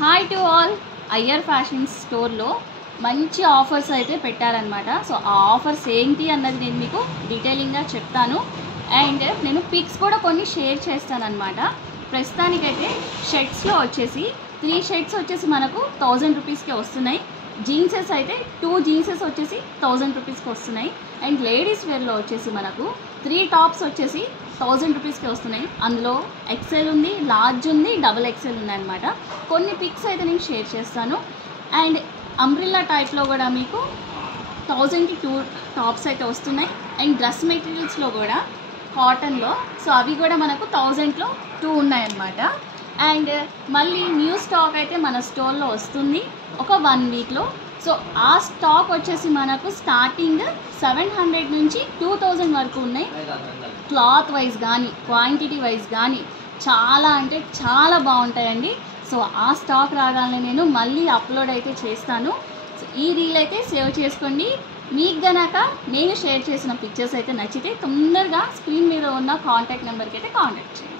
Hi to all. Iyer fashion స్టోర్లో మంచి offers అయితే పెట్టారనమాట. సో ఆ ఆఫర్స్ ఏంటి అన్నది నేను మీకు డీటెయిలింగ్గా చెప్తాను. అండ్ నేను పిక్స్ కూడా కొన్ని షేర్ చేస్తానన్నమాట. ప్రస్తుతానికైతే షర్ట్స్లో వచ్చేసి 3 షర్ట్స్ వచ్చేసి మనకు 1000 రూపీస్కే వస్తున్నాయి. జీన్సెస్ అయితే 2 జీన్సెస్ వచ్చేసి 1000 రూపీస్కి వస్తున్నాయి. అండ్ లేడీస్ వేర్లో వచ్చేసి మనకు 3 టాప్స్ వచ్చేసి 1000 రూపీస్కి వస్తున్నాయి. అందులో ఎక్సెల్ ఉంది, లార్జ్ ఉంది, డబుల్ ఎక్సెల్ ఉంది అనమాట. కొన్ని పిక్స్ అయితే నేను షేర్ చేస్తాను. అండ్ అంబ్రిల్లా టైప్లో కూడా మీకు 1000కి 2 టాప్స్ అయితే వస్తున్నాయి. అండ్ డ్రెస్ మెటీరియల్స్లో కూడా కాటన్లో, సో అవి కూడా మనకు 1000లో 2 ఉన్నాయన్నమాట. అండ్ మళ్ళీ న్యూ స్టాక్ అయితే మన స్టోర్లో వస్తుంది ఒక 1 వీక్లో. సో ఆ స్టాక్ వచ్చేసి మనకు స్టార్టింగ్ 700 నుంచి 2000 వరకు ఉన్నాయి. క్లాత్ వైజ్ కానీ క్వాంటిటీ వైజ్ కానీ చాలా అంటే చాలా బాగుంటాయండి. సో ఆ స్టాక్ రాగానే నేను మళ్ళీ అప్లోడ్ అయితే చేస్తాను. సో ఈ రీల్ అయితే సేవ్ చేసుకోండి. మీకు గనక నేను షేర్ చేసిన పిక్చర్స్ అయితే నచ్చితే తొందరగా స్క్రీన్ మీద ఉన్న కాంటాక్ట్ నెంబర్కి అయితే కాంటాక్ట్ చేయండి.